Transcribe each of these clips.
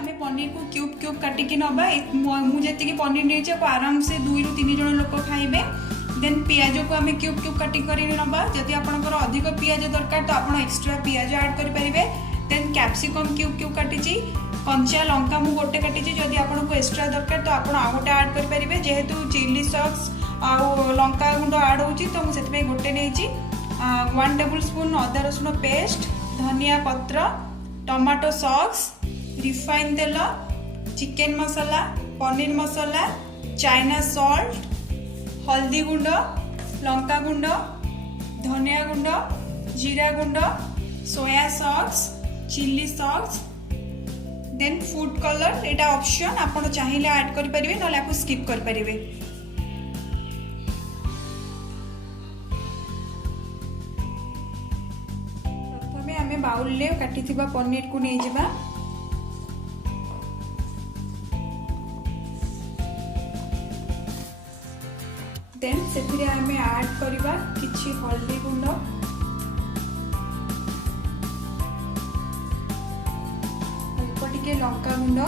आमे पनीर को cube cube काटिकी नबा मुझे पनीर नहीं आराम से 2 ରୁ 3 जन लोक खाइबे। देन पियाज को आमे क्यूब क्यूब काटिक नबा। जदि आपनकर अधिक पियाज दरकार तो आप एक्स्ट्रा पियाज ऐड करि परिबे। देन कैप्सिकम क्यूब क्यूब काटिची, कंचा लंका मु गोटे काटिची। जदि आपनको एक्स्ट्रा दरकार तो आप आउ गोटे ऐड करि परिबे। जेहेतु चिली सॉस आउ लंका गुंड ऐड होची तो मु सेतबे गोटे नेची। 1 टेबल स्पून अदा रसुण पेस्ट, धनिया पत्र, टमाटो सॉस, रिफाइन तेल, chicken masala, paneer masala, China salt, हल्दी गुंड, लंका गुंड, धनिया गुंड, जीरा गुंड, soya sauce, chilli sauce, then food colour. एटा ऑप्शन आपण चाहिए ऐड करि परिबे नले आपको स्किप करि परिबे। प्रथमे आमे बाउल ले काटी थिबा पनीर को नै जिबा। देन सेथिरे आमे ऐड करिबा किछि हल्दी गुंड, अल्प टिके लंका गुंड,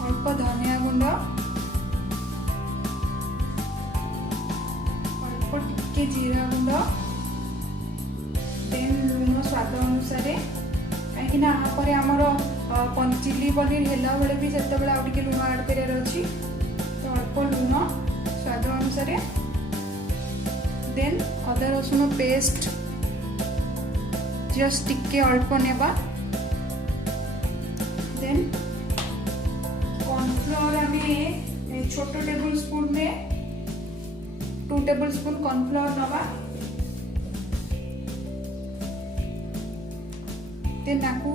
अल्प धनिया गुंड, अल्प टिके जीरा गुंड, देन लूण स्वाद अनुसार। कहीं आमर चिली पनीर हेला बेले भी जिते बड़े आउटे लुण ऐड करार अच्छी तो अल्प लुण स्वाद अनुसार। देन अदा रसुण पेस्ट जस्ट टिके अल्प नेबा। देन कॉर्नफ्लोर आम छोट टेबल स्पून में 2 टेबल स्पून कॉर्नफ्लोर नवा। देन नाकू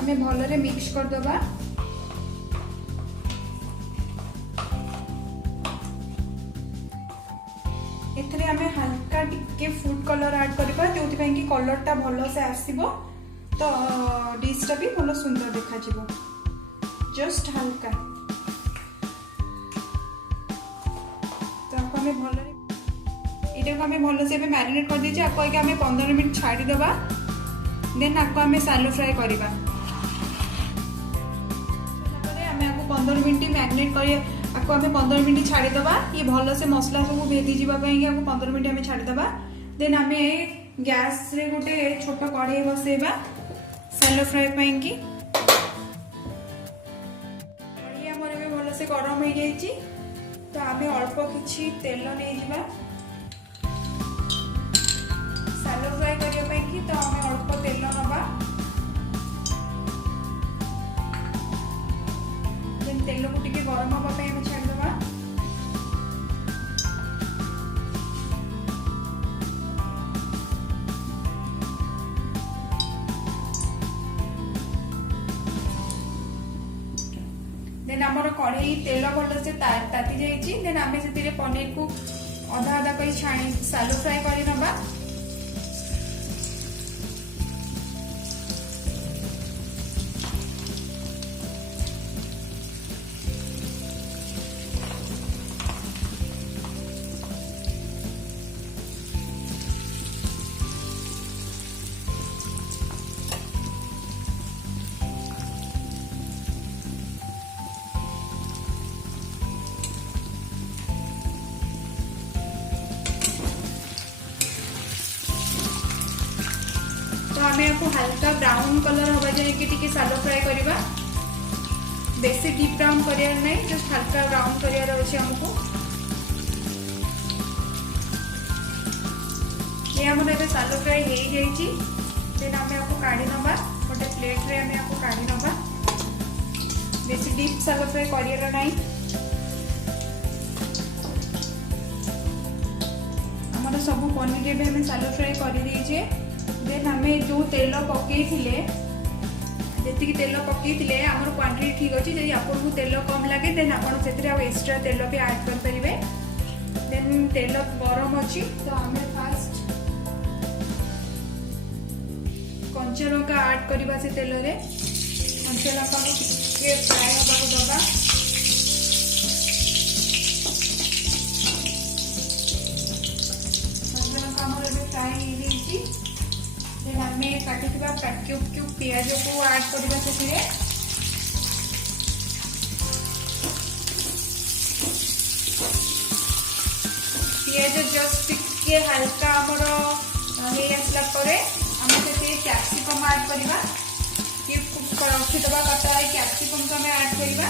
आमे भलरे मिक्स कर दबा। एथरे आमे हल्का टिके फूड कलर ऐड करबा जोथि पई कि कलरटा भलो से आसीबो तो डिशटा भी भलो सुंदर देखा जिवो। जस्ट हल्का तो आपको आमे भलरे इडे को आमे भलो से मैरिनेट कर दीजिए। आपको कि आमे 15 मिनट छाड़ी दबा। देन आपको आमे सालो फ्राई करबा। 15 मिनट मैरिनेट कर आपको आमे 15 मिनट छाड़ी दबा। ये भलो से मसला सब भेदी जीवा पई कि आपको 15 मिनट आमे छाड़ी दबा। देन आमे गैस रे गोटे छोट कढ़ाई बसेबा सालो फ्राई पई कि। कढ़ाई हमर बे भलो से गरम हो जाईची तो आमे अल्प किछि तेल नै जीवा सालो फ्राई करिया पई कि। तो आमे अल्प तेल नबा। तेल को टिके गरम हवा पे हमें छाड़ दबा। देन हमर कढ़ाई तेल भलो से ताती जाईची। देन आमे सेतिरे पनीर को आधा आधा करी छाणी सालो फ्राई करी नबा। आमे आपको हल्का ब्राउन कलर हवा जाए कि टिके सालो फ्राई करबा। बेसी डीप ब्राउन करियार नै, जस्ट हल्का ब्राउन करियार अछि हमको। ये हमर एबे सालो फ्राई हे जाईची। देन आमे आपको काढी नबा गोटे प्लेट रे। आमे आपको काढी नबा। बेसी डीप सालो फ्राई करियार नै। हमर सब पनीर एबे हमें सालो फ्राई करि दीजिए। देन आमे जो तेल पकई थिले जेतिकी तेल पकई थिले हमर क्वांटिटी ठीक अछि। जदि आपको तेल कम लागे देन आपण सेतरे आ एक्स्ट्रा तेल भी ऐड कर परिबे। देन तेल गरम अछि तो आमे फास्ट कंचा लंका ऐड करबा से तेल रे। कंचा लंका को टिके फ्राई होबा को दबा। कंचा लंका हमर फ्राई हे आमे काटिथिबा क्यूब क्यूब पियाज को ऐड करबा सेथिरे। पियाज जस्ट टिके हल्का हमर हे आसला परे आमे सेति कैप्सिकम ऐड करबा। क्यूब रखिदबा कटा कैप्सिकम को आमे ऐड करबा।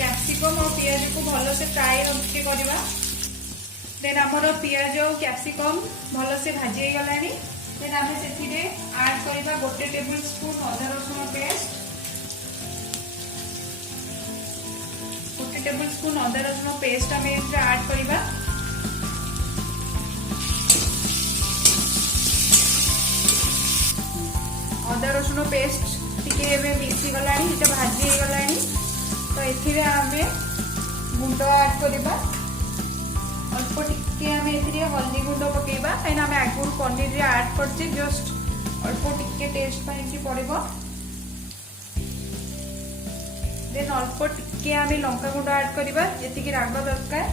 कैप्सिकम और पियाज को भल से फ्राए रोटे करवा। देन आमर पियाज और कैप्सिकम भल से भाजी हो गलानी। देन आमे सेथिरे ऐड करबा 1 टेबल स्पून अदा रसुण पेस्ट। 1 टेबल स्पून अदा रसुण पेस्ट आमे एथिरे ऐड करबा। अदा रसुण पेस्ट टिके एबे मिक्सी गलानी, इटा भाजी हो गलानी। तो एथिरे आमे गुंड ऐड करबा। अल्प टिके आमे एथिरे हल्दी गुंड पकेबा, काइना आमे आगुर पनीर रे ऐड करछि। जस्ट अल्प टिके टेस्ट पाई कि पड़िबो। देन अल्प टिके आमे लंका गुंड ऐड करबा, जेति कि राग दरकार,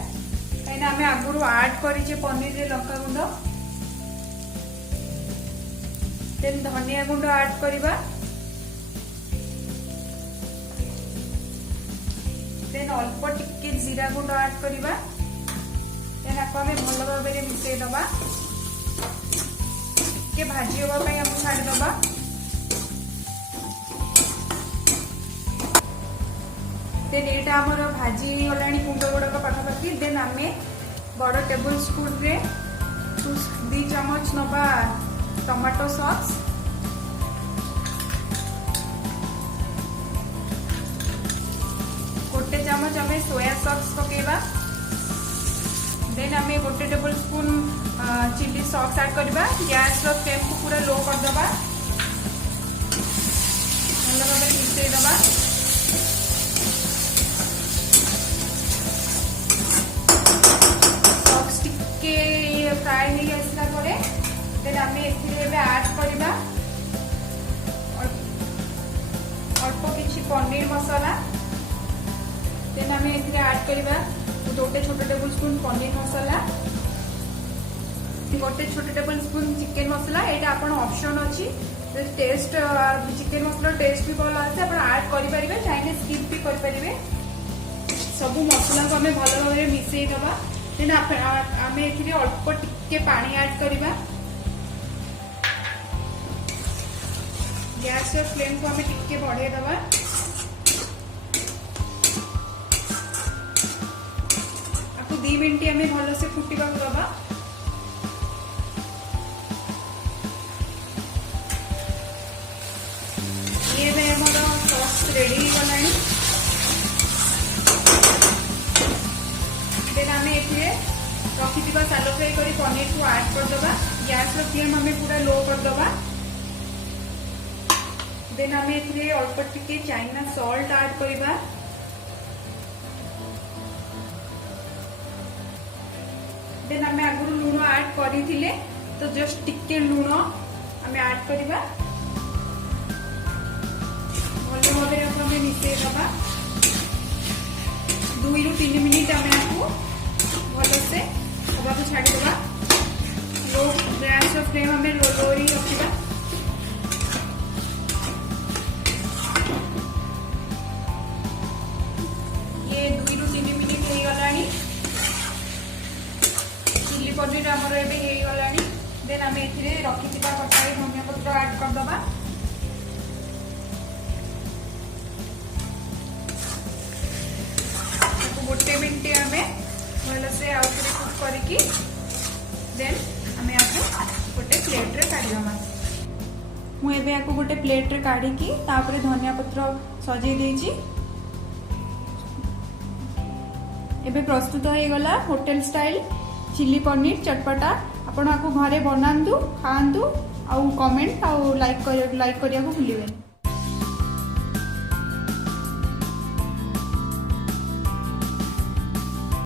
काइना आमे आगुर ऐड करिजे पनीर रे लंका गुंड। देन धनिया गुंड ऐड करबा। देन अल्प टिके जीरा गुंड ऐड करबा। देन आपको हमें भल भाव में मिसई दबा। टिके भाजी होबा पई हम छाड़ दबा। देन एटा हमर भाजी गलानी गुंड गुडक पाखापाखि। देन आमे बड़ टेबल स्पून रे 2 चम्मच नबा टमाटो सॉस। गोटे चम्मच आमे सोया सॉस पकेबा। देन आमे 1 tablespoon chilli sauce add करबा। गैस रो फ्लेम को पूरा लो कर दबा। भल भाबे मिसई दबा। सॉस टिके फ्राई हो आसला परे देन आमे एथिरे एबे ऐड करबा अल्प किछि पनीर मसाला। देन आमे एथिरे ऐड करबा 2 छोटे टेबल स्पून पनीर मसाला, 1 छोटे टेबल स्पून चिकन मसाला। एटा आपण ऑप्शन अछि। टेस्ट चिकन मसाला टेस्ट भी भल आसे, आपण ऐड करि परिबे, चाहे स्किप भी करि परिबे। सब मसाला को आमे भल भाबे मिसई दबा। देन आमे एथिरे अल्प टिके पानी ऐड करबा। गैस रो फ्लेम को आमे टिके बढ़े दबा। आपको 2 मिनट आमे भल से फुटिबा दबा। ये बे हमर सॉस रेडी हो गलानी। देन आमे एथिरे रखिथिबा सालो फ्राई करी पनीर को ऐड कर दबा। गैस रो फ्लेम आमे पूरा लो कर दबा। देन आमे एथिरे अल्प टिके चाइना सॉल्ट ऐड करबा। देन आमे आगुरु लूण ऐड करिथिले, तो जस्ट टिके लूण आमे ऐड करबा। भल भाबे आमे मिसई दबा। 2 ରୁ 3 मिनिट आमे आपको भल से हवा को छाड़ी दबा। लो गैस रो फ्लेम आमे लो ही रखिबा। ये 2 ରୁ 3 मिनिट हो गलानी। चिली पनीर हमर एबे हे गलानी। देन आमे एथिरे रखिथिबा कटाई धनिया पत्र ऐड कर दबा। गोटे मिनट आमे भल से आउथरे कुक करिकी देन आमे आपको गोटे प्लेट रे काढी दमा। मु एबे आपको गोटे प्लेट रे काढी की तापरे धनिया पत्र सजै देछि। एबे प्रस्तुत हो गला होटल स्टाइल चिली पनीर चटपटा। आपण आपको घरे बनांतु खांतु आउ कमेंट आउ लाइक करिया को भूलिबेनी।